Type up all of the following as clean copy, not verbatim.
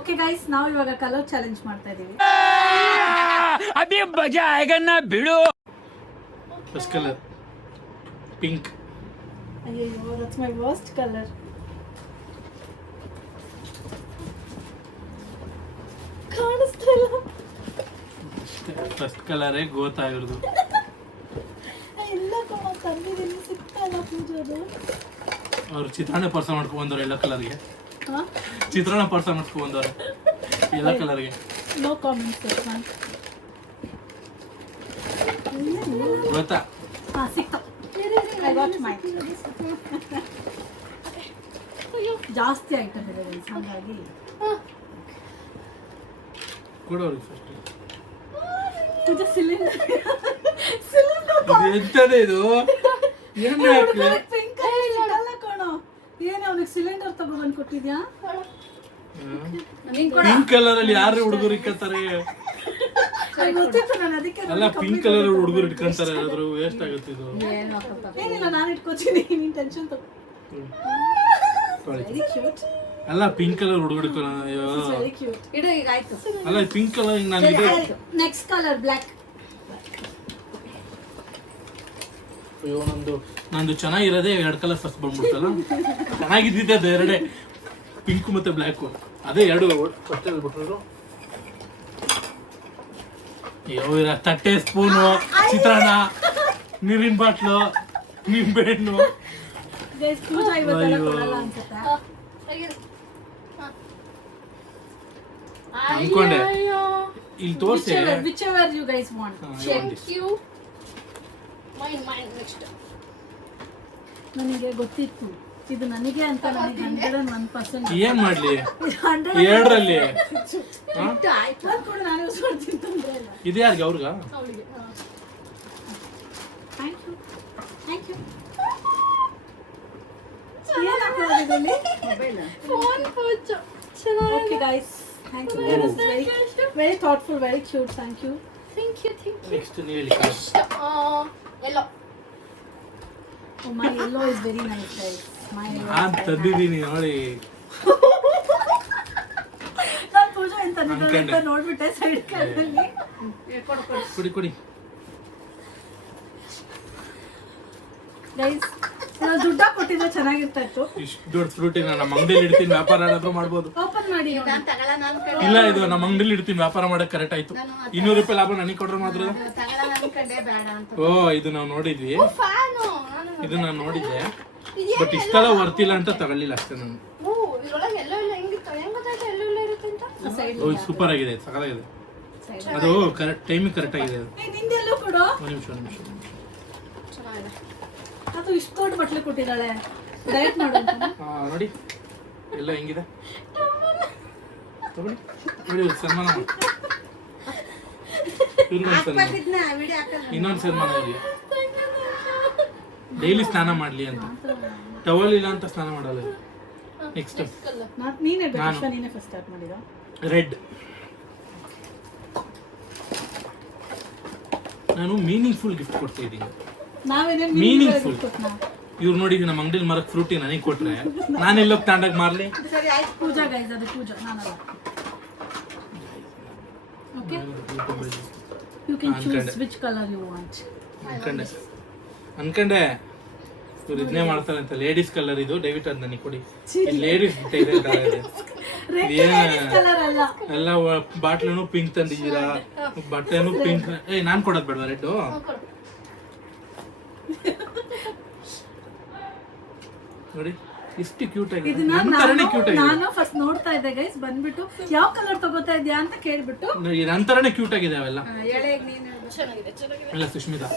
Okay guys, ನಾವು ಇವಾಗ colour challenge ಮಾಡ್ತಾ ಇದೀವಿ. ಅಭಿ ಮಜಾ ಆएगा ಬಿಡು. First colour pink. ಅಯ್ಯೋ, ದಟ್ಸ್ ಮೈ ವರ್ಸ್ಟ್ ಕಲರ್. ಕಾಣಿಸ್ತಾ ಇಲ್ಲ. ಫಸ್ಟ್ ಕಲರೇ ಗೊತ್ತಾಗಿರೋದು. ಇಲ್ಲ ಕಣ, ತಂದಿದ್ದೀನಿ, ಸಿಗ್ತಾ ಇಲ್ಲ ಪೂಜಾದು. ಅವ್ರು ಚಿತ್ರಾನ್ನ ಪಾರ್ಸಲ್ ಮಾಡ್ಕೊಂಡ್ ಬಂದವ್ರು ಎಲ್ಲ ಕಲರ್ಗೆ. ಹಾ, ಚಿತ್ರಾನ್ನ ಪಾರ್ಸಲ್ ಮಾಡ್ಕೊಂಡ್ ಬಂದವ್ರು ಎಲ್ಲ ಕಲರ್ಗೆ. No comments ma'am. ಗೊತ್ತಾ? ಹಾ, ಸಿಕ್ತು. I got my. ಜಾಸ್ತಿ ಐಟಮ್ ಇದೆ guys, ಹಾಗಾಗಿ ಕೊಡೋರಿಗೆ ಫಸ್ಟ್. ಪೂಜಾ ಸಿಲಿಂಡರ್ ಎಂತದೇ ಇದು? ಏನು ಹಾಕಿ ಪಿಂಕ್ ಸಿಗಲ್ಲ ಕಣೋ. ಏನು ಅವನಿಗೆ ಸಿಲಿಂಡರ್ ತಗೊಂಡ್ಬಂದು ಕೊಟ್ಟಿದ್ಯಾ? ಪಿಂಕ್ ಕಲರ್ ಅಲ್ಲಿ ಯಾರು ಹುಡುಗರು ಇಕ್ಕತ್ತಾರೆ? ಗೊತ್ತಿತ್ತು, ನಾನು ಅದಕ್ಕೆ ಅಲ್ಲ, ಪಿಂಕ್ ಕಲರ್ ಹುಡುಗರು ಇಟ್ಕೊಂತಾರೆ. ಏನಾದ್ರು ವೇಸ್ಟ್ ಆಗುತ್ತೆ ಇದು. ಏನಿಲ್ಲ, ನಾನು ಇಟ್ಕೋತೀನಿ, ನೀನ್ ಟೆನ್ಷನ್ ತಗೋ. Very cute. ಅಲ್ಲ, ಪಿಂಕ್ ಕಲರ್ ಹುಡುಗರು ಇಟ್ಕೊಳ್ಳೋಣ. ಅಯ್ಯೋ, ವೆರಿ ಕ್ಯೂಟ್. ಇಡು, ಈಗ ಆಯ್ತು. ಅಲ್ಲ, ಪಿಂಕ್ ಕಲರ್ ಹಿಂಗ್ ನಾನು ಇದೆ. Next colour black. ಅಯ್ಯೋ, ನಂದು ಚೆನ್ನಾಗಿರೋದೇ 2 ಕಲರ್ ಫಸ್ಟ್ ಬಂದ್ಬಿಡ್ತಲ್ಲ. ಚೆನ್ನಾಗಿದ್ದಿದ್ದೆ ಅದು 2, ಪಿಂಕ್ ಮತ್ತೆ ಬ್ಲ್ಯಾಕು. ಅದೇ 2 ಫಸ್ಟ್ ಹೇಳ್ಬಿಟ್ರು. ಅಯ್ಯೋ, ತಟ್ಟೆ, ಸ್ಪೂನು, ಚಿತ್ರಾನ್ನ, ನೀರಿನ ಬಾಟ್ಲು, ನಿಂಬೆ ಹಣ್ಣು. ಗೈಸ್, ಪೂಜಾ ಇವತ್ತೆಲ್ಲ ಕೊಡಲ್ಲ ಅನ್ಸುತ್ತೆ. ಅನ್ಕೊಂಡೆ ಇಲ್ಲಿ ತೋರ್ಸಿ. whichever you guys want. ನನಗೆ ಗೊತ್ತಿತ್ತು ಇದು ನನಗೆ ಅಂತ. ನನಗೆ 101%. ಏನ್ ಮಾಡ್ಲಿ? 2ರಲ್ಲಿ ಕೂಡ ನಾನು ಯೂಸ್ ಮಾಡ್ತೀನಿ, ತೊಂದ್ರೆ ಇಲ್ಲ. ಇದು ಯಾರಿಗೆ? ಅವ್ರಿಗ? Thank you, thank you. ಏನು ಹಾಕೋದು ಇದರಲ್ಲಿ? Okay guys, thank you. It was very thoughtful, very cute. Thank you. Next ನೀವು ಹೇಳಿ. Oh, my yellow is very nice, guys. My yellow ನಾನ್ ತಂದಿದ್ದೀನಿ ನೋಡಿ. ನಾನು ಪೂಜಾ ಅಂತ ಅನ್ಕೊಂಡೆ. ನೋಡ್ಬಿಟ್ಟೆ ಸೈಡ್ ಕಾಲಲ್ಲಿ. ಕುಡಿ. ಗೈಸ್, ದುಡ್ಡ ಕೊಟ್ಟಿದ್ರೆ ಚೆನ್ನಾಗಿರ್ತಾ ಇತ್ತು. ಇಷ್ಟು ದೊಡ್ಡ ಫ್ರೂಟಿನ ನಮ್ಮ ಅಂಗಡಿಯಲ್ಲಿ ಇಡ್ತೀನಿ, ವ್ಯಾಪಾರ ಏನಾದ್ರು ಮಾಡ್ಬೋದು. ಓಪನ್ ಮಾಡಿ. ಇಲ್ಲ, ಇದು ನಮ್ಮ ಅಂಗಡಿಯಲ್ಲಿ ಇಡ್ತೀನಿ, ವ್ಯಾಪಾರ ಮಾಡಕ್ ಕರೆಕ್ಟ್ ಆಯ್ತು. 200 ರೂಪಾಯಿ ಲಾಭ ನನಗೆ ಕೊಡ್ರೆ ಮಾತ್ರ. ಓ, ಇದು ನಾವು ನೋಡಿದ್ವಿ, ಇದು ನಾನು ನೋಡಿದ್ದೆ, ಬಟ್ ಇಷ್ಟೆಲ್ಲ ವರ್ತಿಲ್ಲ ಅಂತ ತಗೊಳ್ಳಿಲ್ಲ ಅಷ್ಟೇ ನಾನು. ಓ, ಸೂಪರ್ ಆಗಿದೆ, ಸಕಲಾಗಿದೆ. ಅದು ಕರೆಕ್ಟ್ ಟೈಮಿಗೆ ಕರೆಕ್ಟ್ ಆಗಿದೆ. ಅದು ನಿಂದೆಲ್ಲೂ ಕೊಡು. ಒಂದು ನಿಮಿಷ. ಅದು ಇಷ್ಟು ದೊಡ್ಡ ಬಟ್ಲು ಕೊಟ್ಟಿದ್ದಾಳೆ. ಡಯಟ್ ಮಾಡು. ನೋಡಿ ಎಲ್ಲ ಹೆಂಗಿದೆ. ತಗೊಳ್ಳಿ, ನೋಡಿ, ಸನ್ಮಾನ ಮಾಡಿ. ಇನ್ನೊಂದು ಸನ್ಮಾನ ಇರಲಿ, ಡೈಲಿ ಸ್ನಾನ ಮಾಡ್ಲಿ ಅಂತ. ಟವಲ್ ಇಲ್ಲ ಅಂತ ಸ್ನಾನ ಮಾಡಲ್ಲ. ನೆಕ್ಸ್ಟ್ ನೀನೇ ಫಸ್ಟ್ ಸ್ಟಾರ್ಟ್ ಮಾಡಿದ. ರೆಡ್. ನಾನು ಮೀನಿಂಗ್ಫುಲ್ ಗಿಫ್ಟ್ ಕೊಡ್ತಾ ಇದ್ದೀನಿ. ಮೀನಿಂಗ್ಫುಲ್. ಇವ್ರು ನೋಡಿ, ನಮ್ಮ ಅಂಗಡಿಲಿ ಮರಕ್ ಫ್ರೂಟಿ ನನಗೆ ಕೊಟ್ರೆ ನಾನೆಲ್ಲೋ ತಾಂಡಾಗ ಮಾರ್ಲಿ. ಪೂಜಾ ಗೈಸ್, ಅದು ಪೂಜಾ, ನಾನಲ್ಲ. Okay, you can choose which colour you want. ಅನ್ಕಂಡೆ ಇವ್ರು ಇದನ್ನೇ ಮಾಡ್ತಾರೆ ಅಂತ. ಲೇಡೀಸ್ ಕಲರ್ ಇದು, ದಯವಿಟ್ಟು ಅದು ನನಗೆ ಕೊಡಿ. ಲೇಡೀಸ್ ಎಲ್ಲ ಬಾಟ್ಲೂ ಪಿಂಕ್ ತಂದಿದ್ದೀರಾ, ಬಟ್ಟೆನೂ ಪಿಂಕ್. ನಾನ್ ಕೊಡೋದು ಬೇಡವಾ ರೆಡ್? ನೋಡಿ ಎಷ್ಟು ಕ್ಯೂಟ್ ಆಗಿದೆ. ನಾನು ಫಸ್ಟ್ ನೋಡ್ತಾ ಇದ್ದೆ ಗೈಸ್, ಬಂದ್ಬಿಟ್ಟು ಯಾವ ಕಲರ್ ತಗೋತಾ ಇದ್ಯಾ ಅಂತ ಕೇಳ್ಬಿಟ್ಟು. ನಂತರನೇ ಕ್ಯೂಟ್ ಆಗಿದೆ ಅವೆಲ್ಲ. ಅಲ್ಲ, ಸುಷ್ಮಿತಾ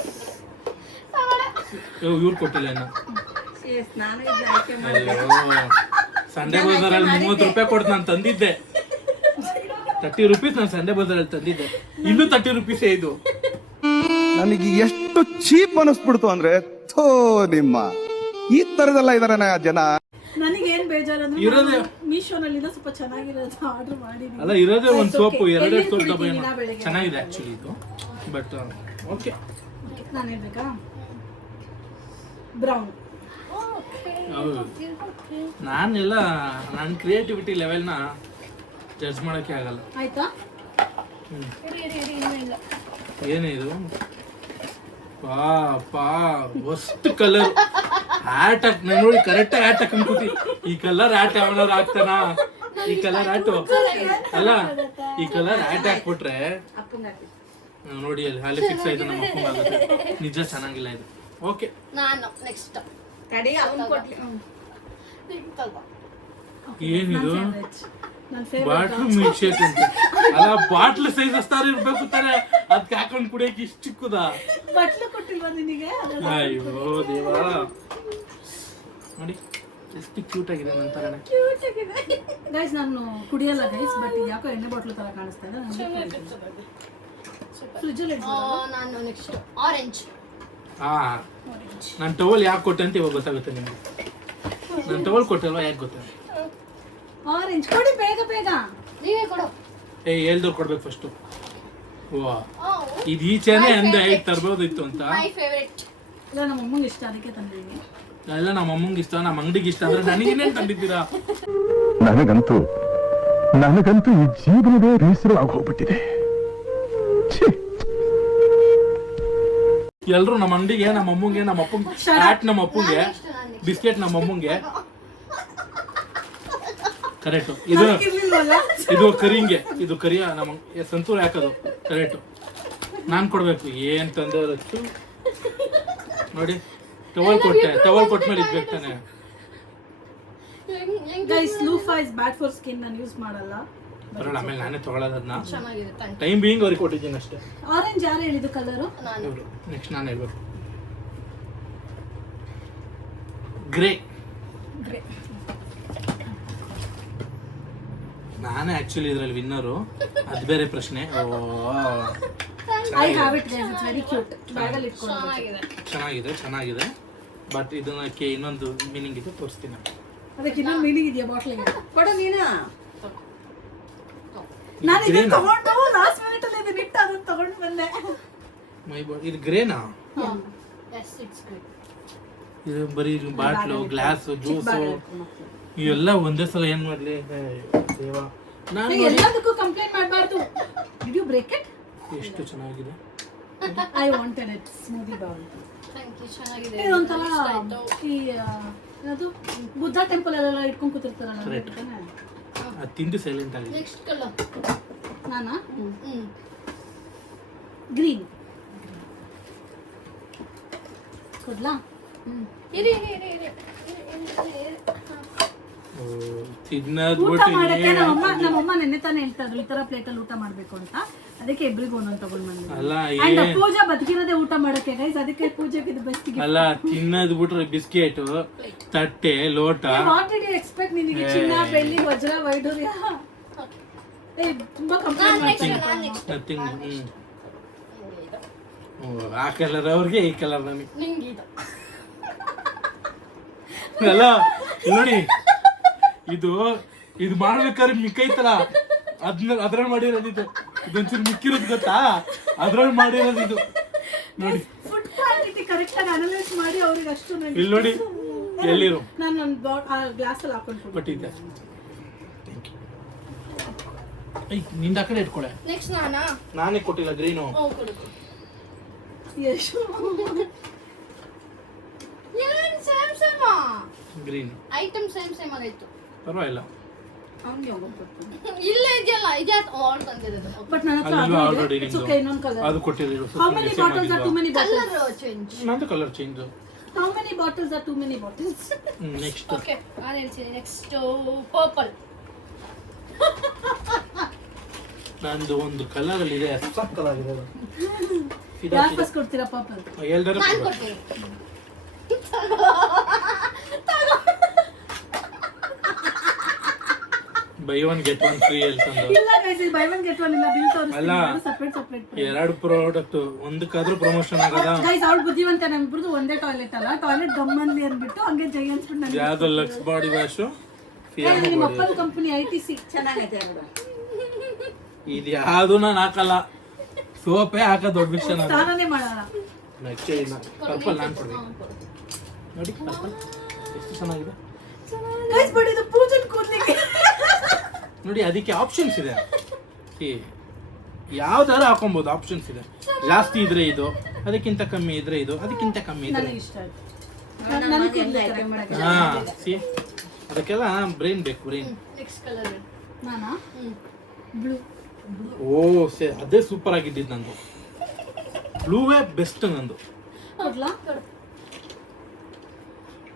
ಇವ್ರು ಕೊಟ್ಟಿಲ್ಲ ಇನ್ನು. ಸಂಡೇ ಬಜಾರಲ್ಲಿ 30 ರೂಪಾಯಿ ಕೊಟ್ಟು ನಾನು ತಂದಿದ್ದೆ. 30 ರೂಪೀಸ್ ನಾನು ಸಂಡೇ ಬಜಾರಲ್ಲಿ ತಂದಿದ್ದೆ. ಇನ್ನೂ 30 ರೂಪೀಸೇ ಇದು. ನನಗೆ ಎಷ್ಟು ಚೀಪ್ ಅನಿಸ್ಬಿಡ್ತು ಅಂದ್ರೆ, ಥೋ ನಿಮ್ಮ ಈ ತರದೆಲ್ಲ ಇದಾರೆ ಜನ. ನನಗೆ ಏನ್ ಬೇಜಾರಂದ್ರೆ, ಇರೋದೇ ಮೀಶೋನಲ್ಲಿ ಸ್ವಲ್ಪ ಚೆನ್ನಾಗಿರೋದು ಆರ್ಡರ್ ಮಾಡಿದೀನಿ. ಅಲ್ಲ, ಇರೋದೇ ಒಂದು ಸೋಪು, 2 ಸೋಪ್ ಡಬ್ಬ ಚೆನ್ನಾಗಿದೆ ಆಕ್ಚುಲಿ ಇದು. ಬಟ್ ಓಕೆ, ನಾನು ಹೇಳ್ಬೇಕಾ? ಬ್ರೌನ್. ನಾನೆಲ್ಲ ನನ್ನ ಕ್ರಿಯೇಟಿವಿಟಿ ಲೆವೆಲ್ನ ಜಡ್ಜ್ ಮಾಡಕ್ಕೆ ಆಗಲ್ಲ. ಆಯ್ತಾ? ಏನೇ ಇದು? ಪಾ ವಸ್ಟ್ ಕಲರ್ ಹ್ಯಾಟ್ ಹಾಕ್ ನಾನು ನೋಡಿ ಕರೆಕ್ಟ್ ಹ್ಯಾಟ್ ಹಾಕೊಂಡ್ಬಿಟ್ಟು ಈ ಕಲರ್ ಹ್ಯಾಟ್ ಯಾವನಾರು ಹಾಕ್ತಾನ? ಈ ಕಲರ್ ಹ್ಯಾಟು ಅಲ್ಲ, ಈ ಕಲರ್ ಹ್ಯಾಟ್ ಹಾಕ್ಬಿಟ್ರೆ ನೋಡಿ ಅಲ್ಲಿ ಫಿಕ್ಸ್ ಆಯ್ತು. ನಮ್ಮ ಅಪ್ಪ ಆಗುತ್ತೆ. ನಿಜ ಚೆನ್ನಾಗಿಲ್ಲ ಇದು. ಓಕೆ ನಾನು ನೆಕ್ಸ್ಟ್ ಏನಿದು? ನನ್ನ ಫೇವ್ರೆಟ್ ಬಾಟ್ಲು ಮಿಲ್ಕ್ ಶೇಕ್ ಅಂತ ಅಲ್ಲ, ಬಾಟ್ಲು ಸೈಜ್ ಅಷ್ಟಾರು ಇರ್ಬೇಕು ತಾನೆ, ಅದಕ್ಕೆ ಹಾಕೊಂಡ್ ಕುಡಿಯಕ್ಕೆ ಇಷ್ಟು ಚಿಕ್ಕದ. ಬಟ್ಲು ಕೊಟ್ಟಿಲ್ವಾ ನಿನಗೆ? ಅಯ್ಯೋ ದೇವಾ, ನೋಡಿ ಎಷ್ಟು ಕ್ಯೂಟ್ ಆಗಿದೆ ನಂತರ. ಗೈಸ್ ನಾನು ಕುಡಿಯಲ್ಲ ಗೈಸ್, ಬಟ್ ಇದು ಯಾಕೋ ಎಣ್ಣೆ ಬಾಟ್ಲು ತರ ಕಾಣಿಸ್ತಾ ಇದೆ. ಫ್ರಿಜ್ಜಲ್ಲಿ ನಾನು ನೆಕ್ಸ್ಟ್ ಆರೆಂಜ್. ನಾನು ಟವಲ್ ಯಾಕೆ ಕೊಟ್ಟೆ ಅಂತ ಇವಾಗ ಗೊತ್ತಾಗುತ್ತೆ ನಿಮ್ಗೆ. ನಾನು ಟವಲ್ ಕೊಟ್ಟಲ್ವಾ ಯಾಕೆ ಗೊತ್ತಾ? ಆರೆಂಜ್ ಕೊಡಿ ಬೇಗ ಬೇಗ. ನೀವೇ ಕೊಡು. ಹೇಳ್ದವ್ರು ಕೊಡ್ಬೇಕು ಫಸ್ಟು. ವಾ ಇದು ಈಚೆನೆ ಅಂದೆ ತರ್ಬೋದಿತ್ತು ಅಂತ. My favourite. ಇಲ್ಲ ನಮ್ಮ ಅಮ್ಮಂಗೆ ಇಷ್ಟ, ಅದಕ್ಕೆ ತಂದಿದ್ದೀನಿ. ಎಲ್ಲ ನಮ್ಮ ಅಮ್ಮಂಗೆ ಇಷ್ಟ, ನಮ್ಮ ಅಂಗಡಿಗೆ ಇಷ್ಟ ಅಂದ್ರೆ ನನಗೇನೇನು ತಂದಿದ್ದೀರಾ? ನನಗಂತೂ ಈ ಜೀವನವೇ ಬೇಸರ ಆಗೋಗ್ಬಿಟ್ಟಿದೆ. ಎಲ್ರು ನಮ್ಮ ಅಂಗಡಿಗೆ, ನಮ್ಮ ಅಮ್ಮಂಗೆ, ನಮ್ಮ ಅಪ್ಪಂಗೆ ಹ್ಯಾಟ್, ನಮ್ಮ ಅಪ್ಪಂಗೆ ಬಿಸ್ಕೆಟ್, ನಮ್ಮ ಅಮ್ಮಂಗೆ ಕರೆಕ್ಟ್. ಇದು ಕರಿಂಗೆ, ಇದು ಕರಿಯ ನಮ್ಮ ಸಂತೂರ್ ಹಾಕೋದು ಕರೆಕ್ಟ್. ನಾನ್ ಕೊಡ್ಬೇಕು ಏನ್ ತಂದಷ್ಟು ನೋಡಿ. ಟವಲ್ ಕೊಟ್ಟೆ, ಟವಲ್ ಕೊಟ್ಮೇಲೆ ಇದ್ಬೇಕು ತಾನೆ. Guys loofah is bad for skin, ನಾನು ಯೂಸ್ ಮಾಡಲ್ಲ. ಬರೋಣ ಆಮೇಲೆ ನಾನೇ ತಗೊಳ್ಳೋದನ್ನ. ಚೆನ್ನಾಗಿದೆ. ಥ್ಯಾಂಕ್ ಟೈಮ್ ಬೀಯಿಂಗ್ ಅವ್ರಿಗೆ ಕೊಟ್ಟಿದ್ದೀನಿ ಅಷ್ಟೇ. ಆರೆಂಜ್ ಯಾರು ಹೇಳಿದ್ದು ಕಲರು? ನಾನು ನೆಕ್ಸ್ಟ್ ನಾನು ಹೇಳ್ಬೇಕು. ಗ್ರೇ. ನಾನೇ ಆಕ್ಚುಲಿ ಇದ್ರಲ್ಲಿ ವಿನ್ನರು, ಅದು ಬೇರೆ ಪ್ರಶ್ನೆ. I have it guys, it's very cute. ಬ್ಯಾಗಲ್ಲಿ ಇಟ್ಕೊಂಡು ಚೆನ್ನಾಗಿದೆ. ಚೆನ್ನಾಗಿದೆ ಬಟ್ ಇದಕ್ಕೆ ಇನ್ನೊಂದು ಮೀನಿಂಗ್ ಇದೆ, ತೋರಿಸ್ತೀನಿ. ಅದಕ್ಕೆ ಇನ್ನೊಂದು ಮೀನಿಂಗ್ ಇದೆಯಾ ಬಾಟ್ಲಿಗೆ? ಕೊಡ ನೀನು. ನಾನು ಇದನ್ನ ತಗೊಂಡು ಲಾಸ್ಟ್ ಮಿನಿಟ್ ಅಲ್ಲಿ ಇದನ್ನ ಇಟ್ಟು ಅದನ್ನ ತಗೊಂಡು ಬಂದೆ. ಇದು ಗ್ರೇನಾ? S it's good. ಇದು ಬರೀ ಬಾಟ್ಲು, ಗ್ಲಾಸ್, ಜ್ಯೂಸು ಇವೆಲ್ಲ ಒಂದೇ ಸಲ ಏನ್ ಮಾಡ್ಲಿ ದೇವಾ. ನಾನು ಎಲ್ಲದಕ್ಕೂ ಕಂಪ್ಲೇಂಟ್ ಮಾಡಬಾರ್ದು. Did you break it? ಎಷ್ಟು ಚೆನ್ನಾಗಿದೆ. I wanted it smoothie bowl. Thank you. ಚೆನ್ನಾಗಿದೆ. ಇದೊಂಥರ ಈ ಏನದು ಬುದ್ಧ ಟೆಂಪಲ್ ಅಲ್ಲೆಲ್ಲ ಇಟ್ಕೊಂಡು ಕೂತಿರ್ತಾರಲ್ಲ. ಅದು ತಿಂದು ಸೈಲೆಂಟ್ ಆಗಿದೆ. ನೆಕ್ಸ್ಟ್ ಕಲರ್ ನಾನಾ? ಗ್ರೀನ್ ಕೊಡ್ಲಾ? ಇರಿ ತಿನ್ನೋದು ಊಟ ಮಾಡಕ್ಕೆ ನಮ್ಮಮ್ಮ ನೆನ್ನೆ ತಾನೇ ಹೇಳ್ತಾ ಇದ್ರು ಈ ತರ ಪ್ಲೇಟ್ ಅಲ್ಲಿ ಊಟ ಮಾಡ್ಬೇಕು ಅಂತ. ಅದಕ್ಕೆ ಇಬ್ರಿಗೂ ಒಂದೊಂದು ತಗೊಂಡ್ ಬಂದಿದ್ದೀನಿ. ಅಲ್ಲ ಅಂಡ್ ಪೂಜಾ ಬದುಕಿರೋದೇ ಊಟ ಮಾಡಕ್ಕೆ ಗೈಸ್, ಅದಕ್ಕೆ ಪೂಜೆಗೆ ಇದು ಬೆಸ್ಟ್ ಗಿಫ್ಟ್. ಅಲ್ಲ ತಿನ್ನೋದು ಬಿಟ್ರೆ ಬಿಸ್ಕೆಟ್, ತಟ್ಟೆ, ಲೋಟ. What did you expect? ನಿನಗೆ ಚಿನ್ನ, ಬೆಳ್ಳಿ, ವಜ್ರ, ವೈಡೂರ್ಯ ತುಂಬಾ ಕಂಪ್ಲೇಂಟ್ ಮಾಡ್ತಾರೆ. ನಥಿಂಗ್. ಆ ಕಲರ್ ಅವ್ರಿಗೆ, ಈ ಕಲರ್ ನನಗೆ. ನಿಂಗೆ ಇದು ಅಲ್ಲ ನೋಡಿ, ಇದು ಮಾಡ್ಬೇಕಾದ್ರೆ ಮಿಕ್ಕೈತಲ್ಲ, ಅದ್ರಲ್ಲಿ ಮಾಡಿರೋದು ಇದು. ಇದೊಂಚೂರು ಮಿಕ್ಕಿರೋದು ಗೊತ್ತಾ? ಅದ್ರಲ್ಲಿ ಮಾಡಿರೋದು ಇದು ನೋಡಿ. ಫುಡ್ ಕ್ವಾಂಟಿಟಿ ಕರೆಕ್ಟ್ ಆಗಿ ಅನಲೈಸ್ ಮಾಡಿ ಅವ್ರಿಗೆ ಅಷ್ಟು ಇಲ್ಲಿ ನೋಡಿ ಎಲ್ಲಿರು. ನಾನು ಒಂದು ಗ್ಲಾಸ್ ಅಲ್ಲಿ ಹಾಕೊಂಡು ಕೊಟ್ಟಿದ್ದೆ. ನಿಂದ ಆ ಕಡೆ ಇಟ್ಕೊಳೆ. ನೆಕ್ಸ್ಟ್ ನಾನೇ ಕೊಟ್ಟಿಲ್ಲ ಗ್ರೀನು. ಕೊಡು. ಎಷ್ಟು ಏನ್ same same green item same ಆಗೈತು. ಪರವಾಗಿಲ್ಲ. ಹಂಗೆ ಹೋಗ್ಬಿಡ್ತೀನಿ. ಇಲ್ಲ ಇದೆಯಲ್ಲ, ಇದೆ ಆರ್ಡರ್ ತಂದಿರೋದು. ಬಟ್ ನನ್ನ ಹತ್ರ ಅಲ್ವಾ ಆಲ್ರೆಡಿ ಇಟ್ಸ್ ಓಕೆ. ಇನ್ನೊಂದು ಕಲರ್. ಅದು ಕೊಟ್ಟಿದ್ದೀವಿ. How many bottles are too many bottles? Colour change. ನಂದು colour change. How many bottles are too many bottles? Next okay ನಾನು ಹೇಳ್ತೀನಿ. Next purple. ನಂದು ಒಂದು ಕಲರ್ ಅಲ್ಲಿ ಇದೆ, ಸಕ್ಕತ್ತಾಗಿದೆ ಅದು. ಯಾಕೆ ಫಸ್ಟ್ ಕೊಡ್ತೀರಾ ಪರ್ಪಲ್? ಎಲ್ಲರೂ ನಾನು ಕೊಡ್ತೀನಿ. Buy one get one free ಹೇಳ್ತಂದು. ಇಲ್ಲ ಗೈಸ್, ಇದು ಬೈ ಒನ್ ಗೆಟ್ ಒನ್ ಇಲ್ಲ, ಬಿಲ್ ಅಲ್ಲ. ತೋರಿಸ್ತೀನಿ. ಸೆಪರೇಟ್ ಎರಡು ಪ್ರಾಡಕ್ಟ್ ಒಂದಕ್ಕಾದ್ರೂ ಪ್ರಮೋಷನ್ ಆಗದ. ಗೈಸ್ ಅವ್ಳು ಬುದ್ಧಿವಂತ, ನಮ್ಮಿಬ್ರದ್ದು ಒಂದೇ ಟಾಯ್ಲೆಟ್ ಅಲ್ಲ, ಟಾಯ್ಲೆಟ್ ಗಮ್ಮಂದಿ ಅಂದ್ಬಿಟ್ಟು ಹಂಗೆ ಜೈ ಅನ್ಸ್ಬಿಟ್ಟು ನನಗೆ ಯಾವ್ದು ಲಕ್ಸ್ ಬಾಡಿ ವಾಶು, ನಿಮ್ಮ ಅಪ್ಪನ ಕಂಪನಿ ITC ಚೆನ್ನಾಗೈತೆ ಅದು. ಇದು ಯಾವ್ದು ನಾನು ಹಾಕಲ್ಲ, ಸೋಪೇ ಹಾಕೋದು ದೊಡ್ಡ ವಿಷಯ. ನಾನು ಸ್ನಾನನೇ ಮಾಡಲ್ಲ. ನೆಕ್ಸ್ಟ್ ಪರ್ಪಲ್ ನಾನು ಕೊಡ್ಬೇಕು ನೋಡಿ. ಪರ್ಪಲ್ ಎಷ್ಟು ಚೆನ್ನಾಗಿದೆ ಗೈಸ್ ಬಟ್ ಇದು ಪೂಜನ್ ಕೂದಲಿಗೆ ನೋಡಿ ಅದಕ್ಕೆ ಆಪ್ಷನ್ಸ್ ಇದೆ. ಯಾವ್ದಾರು ಹಾಕೊಬಹುದು, ಆಪ್ಷನ್ಸ್ ಇದೆ. ಜಾಸ್ತಿ ಇದ್ರೆ ಇದು, ಅದಕ್ಕಿಂತ ಕಮ್ಮಿ ಇದ್ರೆ ಇದು, ಅದಕ್ಕಿಂತ ಕಮ್ಮಿ ಇದ್ರೆ ನನಗೆ ಇಷ್ಟ ಆಯ್ತು. ನನಗೆ ಕೂದಲು correct ಮಾಡಕ್ಕೆ. ಹಾ ಸಿ ಅದಕ್ಕೆಲ್ಲ ಬ್ರೈನ್ ಬೇಕು, ಬ್ರೈನ್. ನೆಕ್ಸ್ಟ್ ಕಲರ್ ನಾನಾ ಬ್ಲೂ. ಓ ಅದೇ ಸೂಪರ್ ಆಗಿದ್ದಿದ್ದು ನಂದು. ಬ್ಲೂವೇ ಬೆಸ್ಟ್ ನಂದು. ಕೊಡ್ಲಾ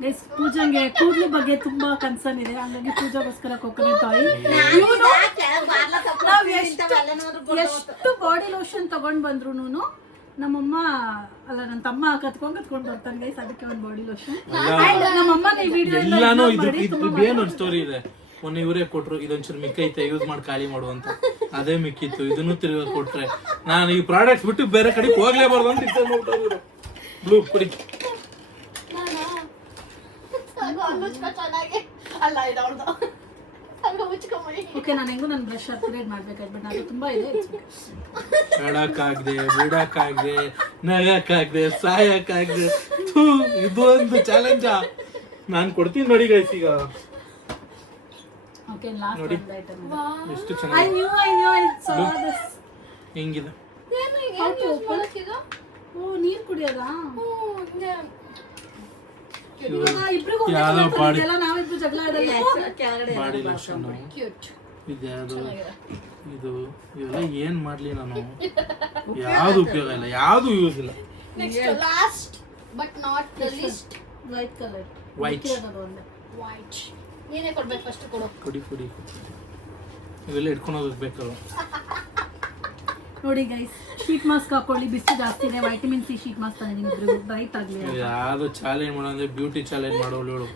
ಗೈಸ್? ಪೂಜಾಗೆ ಕೂದಲು ಬಗ್ಗೆ ತುಂಬಾ ಕನ್ಸರ್ನ್ ಇದೆ, ಹಂಗಾಗಿ ಪೂಜಾಗೋಸ್ಕರ ಕೊಕೊನಟ್ ಆಯಿಲ್. ಎಷ್ಟು ಬಾಡಿ ಲೋಷನ್ ತಗೊಂಡ್ ಬಂದ್ರು ನಮ್ಮಮ್ಮ ಅಲ್ಲ ನನ್ನ ತಮ್ಮ ಕತ್ಕೊಂಡ್ ಬರ್ತಾನೆ ಗೈಸ್, ಅದಕ್ಕೆ ಒಂದು ಬಾಡಿ ಲೋಷನ್. ನಮ್ಮಮ್ಮ ಈ ವಿಡಿಯೋ ಎಲ್ಲಾನು ಇದು ಏನೊಂದು ಸ್ಟೋರಿ ಇದೆ. ಮೊನ್ನೆ ಇವರೇ ಕೊಟ್ರು, ಇದೊಂಚೂರು ಮಿಕ್ಕೈತೆ ಯೂಸ್ ಮಾಡಿ ಖಾಲಿ ಮಾಡುವಂತ, ಅದೇ ಮಿಕ್ಕಿತ್ತು. ಇದನ್ನು ತಿರುಗ ಕೊಟ್ರೆ ನಾನು ಈ ಪ್ರಾಡಕ್ಟ್ಸ್ ಬಿಟ್ಟು ಬೇರೆ ಕಡೆ ಹೋಗ್ಲೇಬಾರ್ದು ಅಂತ ಇಷ್ಟ ಮಾಡ್ಬಿಟ್ಟು ಬ್ಲೂ ಕುಡಿ. ಚೆನ್ನಾಗಿ ಅಲ್ಲ ಇದು ಅವ್ರದ್ದು ಅಲ್ಲ ಮುಚ್ಕೊಂಬಿ. ಓಕೆ, ನಾನು ಹೆಂಗು ನನ್ನ ಬ್ರಷ್ ಅಪ್ಗ್ರೇಡ್ ಮಾಡ್ಬೇಕಾಯ್ತು, ಬಟ್ ಅದು ತುಂಬಾ ಇದೆ. ಹೇಳಕ್ಕಾಗ್ದೆ, ಬಿಡಕ್ಕಾಗ್ದೆ, ನಗಕ್ಕಾಗ್ದೆ, ಸಾಯಕ್ಕಾಗ್ದೆ. ಇದು ಒಂದು ಚಾಲೆಂಜ. ನಾನು ಕೊಡ್ತೀನಿ ನೋಡಿ ಗೈಸ್ ಈಗ. ಓಕೆ, ಲಾಸ್ಟ್ ನೋಡಿ. ಒಂದು ಐಟಮ್. ಎಷ್ಟು I ಚೆನ್ನಾಗಿ knew I saw this. ಹೆಂಗಿದೆ. ಏನು ಏನು ಯೂಸ್ ಮಾಡಕ್ಕಿದ? ಓ, ನೀರು ಕುಡಿಯೋದಾ? ಇವ್ರು ಇವಾಗ ಇಬ್ರಿಗೂ ಯಾವ್ದೋ ಬಾಡಿ ನಾವಿಬ್ರು ಜಗಳ ಆಡಲ್ಲ. Body lotion cute. ಇದ್ಯಾವುದು ಇದು, ಇವೆಲ್ಲ ಏನ್ ಮಾಡ್ಲಿ ನಾನು? ಯಾವ್ದು ಉಪಯೋಗ ಇಲ್ಲ, ಯಾವ್ದು ಯೂಸ್ ಇಲ್ಲ. Next last but not the least white colour. White white. ನೀನೇ ಕೊಡ್ಬೇಕು ಫಸ್ಟ್ ಕೊಡು. ಕುಡಿ ಕುಡಿ. ಇವೆಲ್ಲ ಇಟ್ಕೊಂಡು ಹೋಗಕ್ ಬೇಕಲ್ವ? ನೋಡಿ ಗೈಸ್, ಶೀಟ್ ಮಾಸ್ಕ್ ಹಾಕೊಳ್ಳಿ, ಬಿಸಿ ಜಾಸ್ತಿ ಇದೆ, ವೈಟಮಿನ್ ಸಿ ಶೀಟ್ ಮಾಸ್ಕ್ ತಂದಿದ್ದೀನಿ ಇಬ್ರಿಗೂ, ಬ್ರೈಟ್ ಆಗ್ಲಿ. ಯಾವ್ದು ಚಾಲೆಂಜ್ ಮಾಡೋಂದ್ರೆ ಬ್ಯೂಟಿ ಚಾಲೆಂಜ್ ಮಾಡೋಳು ಇವಳು.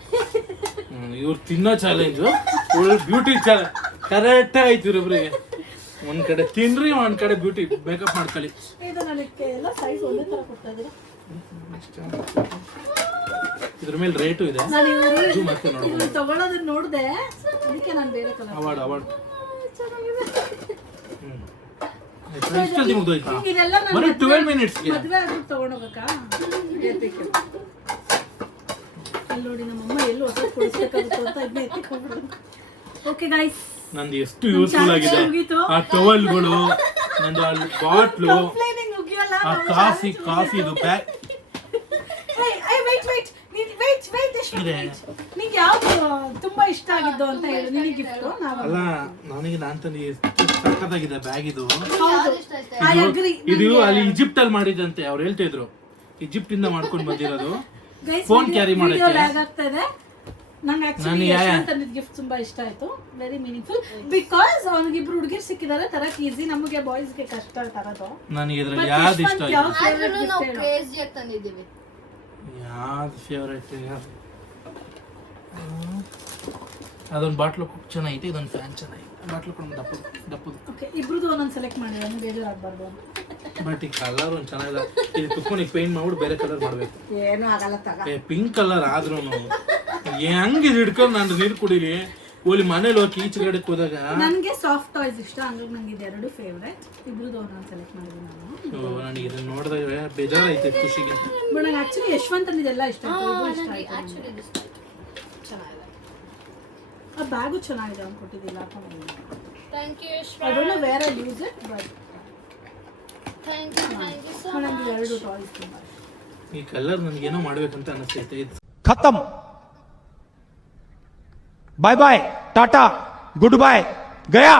ಇವ್ರು ತಿನ್ನೋ ಚಾಲೆಂಜು, ಇವಳು ಬ್ಯೂಟಿ ಚಾಲೆಂಜ್. ಕರೆಕ್ಟ್ ಆಯ್ತು ಇವ್ರಿಬ್ರಿಗೆ. ಒಂದ್ ಕಡೆ ತಿನ್ರಿ, ಒಂದ್ ಕಡೆ ಬ್ಯೂಟಿ ಮೇಕಪ್ ಮಾಡ್ಕೊಳ್ಳಿ. ಇದು ನನಗೆ ಎಲ್ಲ ಸೈಜ್ ಒಂದೇ ತರ ಕೊಡ್ತಾ ಇದ್ದೀರಾ? ಇದ್ರ ಮೇಲೆ ರೇಟು ಇದೆ. ನಾನು Zoom ಹಾಕಿ ನೋಡು. ಇವ್ರು ತಗೊಳ್ಳೋದನ್ನ ನೋಡಿದೆ, ಅದಕ್ಕೆ ನಾನು ಬೇರೆ ಕಲರ್. ಅವಾರ್ಡ್ ಇಷ್ಟಲ್ಲಿ ಮುಗ್ದೋಯ್ತಾ? ಇದೆಲ್ಲ ನಾನು ಬರೀ 12 ಮಿನಿಟ್ಸ್ಗೆ. ಮದುವೆ ಆಗ್ಬಿಟ್ಟು ತಗೊಂಡೋಗ್ಬೇಕಾ? ಅಲ್ಲಿ ನೋಡಿ ನಮ್ಮಮ್ಮ ಎಲ್ಲೂ ಹೊಸ ಕೊಡಿಸ್ಬೇಕಾಗುತ್ತೆ ಅಂತ ಇದನ್ನ ಎತ್ತಿಕೊಂಡ್ಬಿಡೋದು. ಓಕೆ ಗೈಸ್, ನಂದು ಎಷ್ಟು ಯೂಸ್ಫುಲ್ ಆಗಿದೆ ಆ ಟವಲ್ಗಳು, ನಂದು ಆ ಬಾಟ್ಲು, ಕಂಪ್ಲೇನಿಂಗ್ ಮುಗಿಯಲ್ಲ. ಆ ಕಾಫಿದು ಬ್ಯಾಗ್ ಇದೆ. ನಿಂಗೆ ಯಾವ್ದು ತುಂಬಾ ಇಷ್ಟ ಆಗಿದ್ದು ಅಂತ ಹೇಳಿ, ನಿನಗೆ ಗಿಫ್ಟ್ ಅಲ್ಲ ನನಗೆ ನಾನ್ ತಂದು ಎಷ್ಟು ಸಖತ್ತಾಗಿದೆ ಬ್ಯಾಗ್ ಇದು. ಯಾವ್ದು ಇಷ್ಟ ಆಯ್ತು? I agree. ಇದು ಅಲ್ಲಿ ಈಜಿಪ್ಟ್ ಅಲ್ಲಿ ಮಾಡಿದಂತೆ ಅವ್ರು ಹೇಳ್ತಾ ಇದ್ರು. ಈಜಿಪ್ಟ್ ಇಂದ ಮಾಡ್ಕೊಂಡು ಬಂದಿರೋದು. ಗೈಸ್, ಫೋನ್ ಕ್ಯಾರಿ ಮಾಡಕ್ಕೆ ಬ್ಯಾಗ್ ಆಗ್ತಾ ಇದೆ. ನಂಗೆ ಆಕ್ಚುಲಿ ಯಶವಂತ್ ತಂದಿದ್ದ ಗಿಫ್ಟ್ ತುಂಬಾ ಇಷ್ಟ ಆಯ್ತು. ವೆರಿ ಮೀನಿಂಗ್ಫುಲ್, ಬಿಕಾಸ್ ಅವ್ನಿಗೆ ಇಬ್ರು ಹುಡುಗಿರು ಸಿಕ್ಕಿದ್ದಾರೆ, ತರಕ್ ಈಸಿ. ನಮಗೆ ಬಾಯ್ಸ್ಗೆ ಕಷ್ಟ ತರೋದು. ನನಗೆ ಇದ್ರಲ್ಲಿ ಯಾವ್ದು ಇಷ್ಟ ಆಯ್ತು? ಆದ್ರೂ ನಾವು ಕ್ರೇಜಿ ಆಗಿ ತಂದಿದ್ದೀವಿ. ಯಾವ್ದು ಫೇವ್ರೇಟ್? ಅದೊಂದು ಬಾಟ್ಲು ಚೆನ್ನಾಗೈತೆ, ಇದೊಂದು ಫ್ಯಾನ್ ಚೆನ್ನಾಗಿದೆ. ಬಾಟ್ಲು ಕೊಂಡು ದಪ್ಪದು. ಓಕೆ, ಇಬ್ರದ್ದು ಒಂದೊಂದು ಸೆಲೆಕ್ಟ್ ಮಾಡಿದ್ರೆ ಬೇಜಾರಾಗಬಾರ್ದು ಅಂತ. ಬಟ್ ಈ ಕಲರ್ ಒಂದು ಚೆನ್ನಾಗಿದೆ. ಇದು ಕುತ್ಕೊಂಡು ಪೇಂಟ್ ಮಾಡ್ಬಿಟ್ಟು ಬೇರೆ ಕಲರ್ ಮಾಡ್ಬೇಕು. ಏನು ಆಗಲ್ಲ ತಗ. ಪಿಂಕ್ ಕಲರ್ ಆದ್ರೂ ಹೆಂಗ್ ಇದು ಹಿಡ್ಕೊಂಡು ನಾನು ನೀರು ಕುಡೀರಿ. ಓಲಿ ಮನೇಲಿ ಹೋಗಿ ಈಚೆಗಡೆ ಹೋದಾಗ ನನಗೆ ಸಾಫ್ಟ್ ಟಾಯ್ಸ್ ಇಷ್ಟ, ಹಂಗಾಗಿ ನಂಗೆ ಇದು ಎರಡು ಫೇವ್ರೇಟ್. ಇಬ್ರದ್ದು ಒಂದೊಂದು ಸೆಲೆಕ್ಟ್ ಮಾಡಿದ್ದೀನಿ ನಾನು. ನನಗೆ ಇದನ್ನ ನೋಡಿದಾಗ ಬೇಜಾರೈತೆ ಖುಷಿಗೆ. ಬಟ್ ನಂಗೆ ಆಕ್ಚುಲಿ ಯಶವಂತ್ ಇದೆಲ್ಲ ಇಷ್ಟ ಆಯ್ತು, ಇದು ಇಷ್ಟ ಆಯ್ತು. ಆಕ್ಚುಲಿ ಇದು ಇಷ್ಟ ಆಯ್ತು. ಚೆನ್ನಾಗಿದೆ. ಆ ಬ್ಯಾಗು ಚೆನ್ನಾಗಿದೆ, ಅವ್ನು ಕೊಟ್ಟಿದ್ದಿಲ್ಲ. Thank you I don't know where I use it, but thank you so ನನಗೆ ಎರಡು ಟಾಯ್ಸ್ ತುಂಬ. ಈ ಕಲರ್ ನನಗೇನೋ ಮಾಡ್ಬೇಕಂತ ಅನಿಸ್ತೈತೆ. खत्म bye bye tata goodbye गया।